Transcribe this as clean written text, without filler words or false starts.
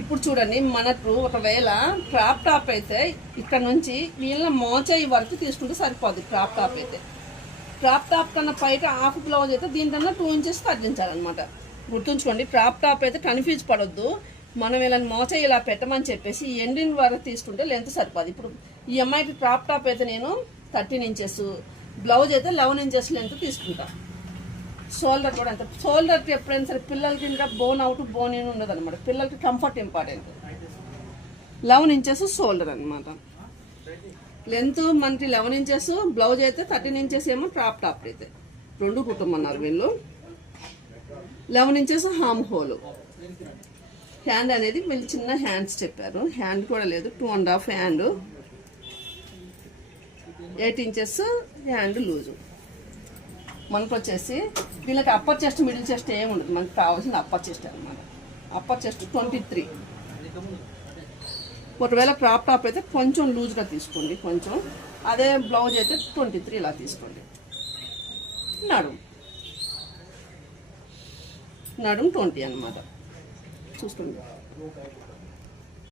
ఇప్పుడు చూడండి, మనకు ఒకవేళ క్రాప్ టాప్ అయితే ఇక్కడ నుంచి వీళ్ళ మోచేయి వరకు తీసుకుంటే సరిపోద్ది. క్రాప్ టాప్ అయితే క్రాప్ టాప్ కన్నా బయట హాఫ్ బ్లౌజ్ అయితే దీనికన్నా 2 ఇంచెస్ తగ్గించాలన్నమాట. గుర్తుంచుకోండి, క్రాప్ టాప్ అయితే కన్ఫ్యూజ్ పడొద్దు. మనం ఇలా మోచేయి ఇలా పెట్టమని చెప్పేసి ఎండింగ్ వరకు తీసుకుంటే లెంత్ సరిపోదు. ఇప్పుడు ఈ అమ్మాయికి క్రాప్ టాప్ అయితే నేను 13 ఇంచెస్, బ్లౌజ్ అయితే 11 ఇంచెస్ లెంత్ తీసుకుంటా. షోల్డర్ కూడా అంత. షోల్డర్కి ఎప్పుడైనా సరే పిల్లలకి ఇంకా బోన్ అవుట్ బోన్ ఇన్ ఉండదు అనమాట. పిల్లలకి కంఫర్ట్ ఇంపార్టెంట్. 11 ఇంచెస్ షోల్డర్ అనమాట. లెంత్ మనకి 11 ఇంచెస్, బ్లౌజ్ అయితే 13 ఇంచెస్ ఏమో క్రాప్ టాప్ అయితే. 2 కుట్టమన్నారు వీళ్ళు. 11 ఇంచెస్ హామ్ హోల్. హ్యాండ్ అనేది వీళ్ళు చిన్న హ్యాండ్స్ చెప్పారు. హ్యాండ్ కూడా లేదు, 2.5 హ్యాండ్, 8 ఇంచెస్ హ్యాండ్ లూజు. మనకు వచ్చేసి వీళ్ళకి అప్పర్ చెస్ట్ మిడిల్ చెస్ట్ ఏమి ఉండదు. మనకు కావాల్సిన అప్పర్ చెస్ట్ అనమాట. Upper chest 23. ఒకవేళ క్రాప్ టాప్ అయితే కొంచెం లూజ్గా తీసుకోండి కొంచెం. అదే బ్లౌజ్ అయితే 23 ఇలా తీసుకోండి. నడుము 20 అనమాట. చూసుకోండి.